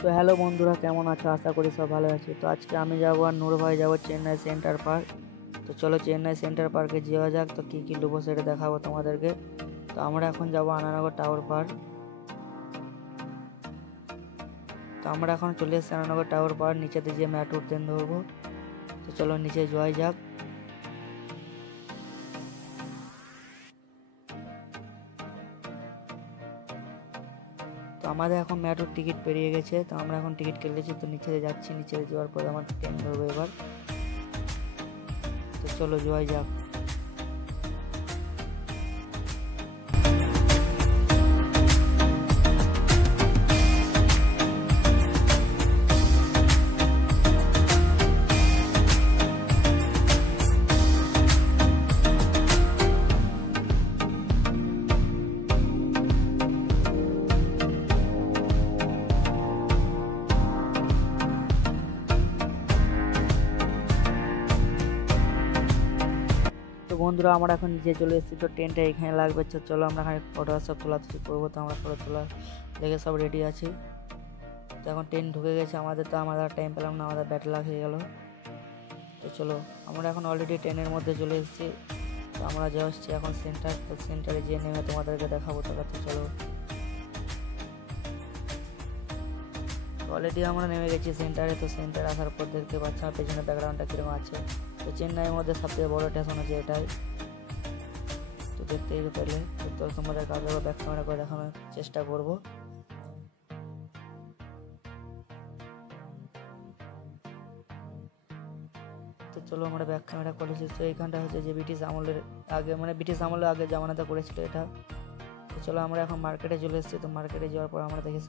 তো হ্যালো বন্ধুরা, কেমন আছো? আশা করি সব ভালো আছে। তো আজকে আমি যাবো আর নূর ভাই যাবো চেন্নাই সেন্টার পার্ক। তো চলো চেন্নাই সেন্টার পার্কে যাওয়া যাক। তো কী কী নেবো সেটা দেখাবো তোমাদেরকে। তো আমরা এখন যাবো আনানগর টাওয়ার পার্ক। তো আমরা এখন চলে এসেছি আনানগর টাওয়ার পার্ক, নিচেতে যে মেট্রো ট্রেন ধরবো। তো চলো নিচে যাওয়াই যাক। তো আমাদের এখন মেট্রোর টিকিট পেরিয়ে গেছে, তো আমরা এখন টিকিট কেটেছি। তো নিচে যাচ্ছি, নিচে যাওয়ার পরে আমার ট্রেন ধরবো এবার। তো চলো যাওয়াই যাক। তো বন্ধুরা, আমরা এখন নিচে চলে এসেছি। তো ট্রেনটা এখানে লাগবে। তো চলো আমরা এখানে ফটো সব তোলাতুলি করবো। তো আমরা ফটো তোলা লেগে সব রেডি আছি। তো এখন ট্রেন ঢুকে গেছে আমাদের। তো আমাদের টাইম পেলাম না, আমাদের ব্যাড লাক হয়ে গেল। তো চলো আমরা এখন অলরেডি ট্রেনের মধ্যে চলে এসেছি। তো আমরা যাচ্ছি এখন সেন্টার। তো সেন্টারে গিয়ে নেমে তোমাদেরকে দেখাবো। তো চলো, অলরেডি আমরা নেমে গেছি সেন্টারে। তো সেন্টার আসার পর দেখতে পাচ্ছি আমার পেছনে ব্যাকগ্রাউন্ডটা কীরকম আছে। তো চেন্নাইয়ের মধ্যে সবথেকে বড় স্টেশন আছে এটাই। তো দেখতেই পেলে। তো তোমাদের কাছে ব্যাক ক্যামেরা করে দেখানোর চেষ্টা করবো। তো চলো আমরা ব্যাক ক্যামেরা করেছি। তো এইখানটা হচ্ছে যে ব্রিটিশ আমলের আগে, মানে ব্রিটিশ আমলের আগে জামানাতে করেছিল এটা। তো চলো আমরা এখন মার্কেটে চলে এসেছি। তো মার্কেটে যাওয়ার পর আমরা দেখি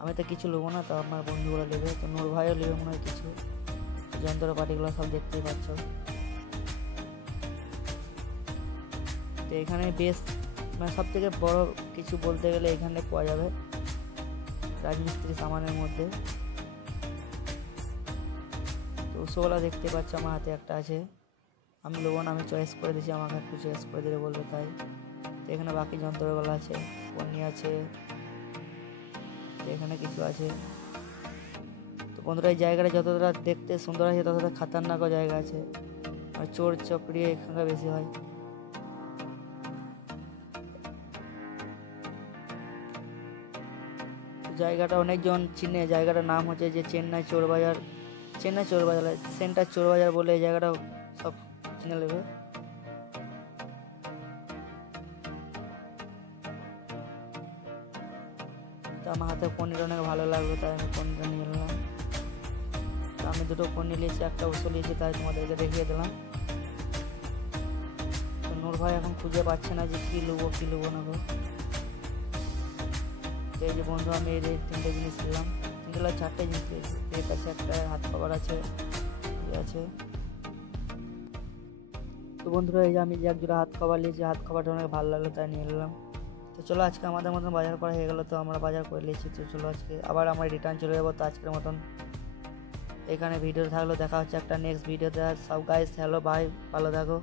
আমি তো কিছু নেবো না, তো আমার বন্ধুগুলো নেবে। তো নূর ভাইও নেবে মনে হয় কিছু যন্ত্রপাতিগুলো সব দেখতেই পাচ্ছ। তো এখানে বেশ মানে সব থেকে বড় কিছু বলতে গেলে এখানে পাওয়া যাবে রাজমিস্ত্রি সামানের মধ্যে। তো ওসবগুলো দেখতে পাচ্ছ আমার হাতে একটা আছে। আমি নেবো না, আমি চয়েস করে দিয়েছি, আমাকে একটু চয়েস করে দিলে বলবে তাই। তো এখানে বাকি যন্ত্রগুলো আছে, পন্নি আছে, তো এখানে কিছু আছে। তো বন্ধুরা, এই জায়গাটা যতটা দেখতে সুন্দর আছে ততটা খাতারনাকও জায়গা আছে। আর চোর চকরি এখানকার বেশি হয়। জায়গাটা অনেকজন চিনে। জায়গাটার নাম হচ্ছে যে চেন্নাই চোর বাজার। চেন্নাই চোর বাজার সেন্টার চোর বাজার বলে এই জায়গাটা সব চিনে নেবে। তো আমার হাতে পনির অনেক ভালো লাগলো, তাই আমি পনিরটা নিয়ে নিলাম। তো আমি দুটো পনির নিয়েছি, একটা ওষুধ নিয়েছি, তাই তোমাদেরকে দেখিয়ে দিলাম। তো নূর ভাই এখন খুঁজে পাচ্ছে না যে কী নেবো না গো। তো এই যে বন্ধু, আমি এই যে তিনটে জিনিস নিলাম, চারটে জিনিস পেয়েছি। এর কাছে একটা হাত কভার আছে, আছে। তো বন্ধুরা, এই যে আমি যে একজোড়া হাত কভার নিয়েছি, হাত কভারটা অনেক ভালো লাগলো তাই নিয়ে নিলাম। তো চলো আজকে আমাদের মতন বাজার করা হয়ে গেলো। তো আমরা বাজার করে নিয়েছি। তো চলো আজকে আবার আমরা রিটার্ন চলে যাবো। তো আজকের মতন এখানে ভিডিও থাকলো, দেখা হচ্ছে একটা নেক্সট ভিডিওতে। সব গাইস হ্যালো, বাই, ভালো থাকো।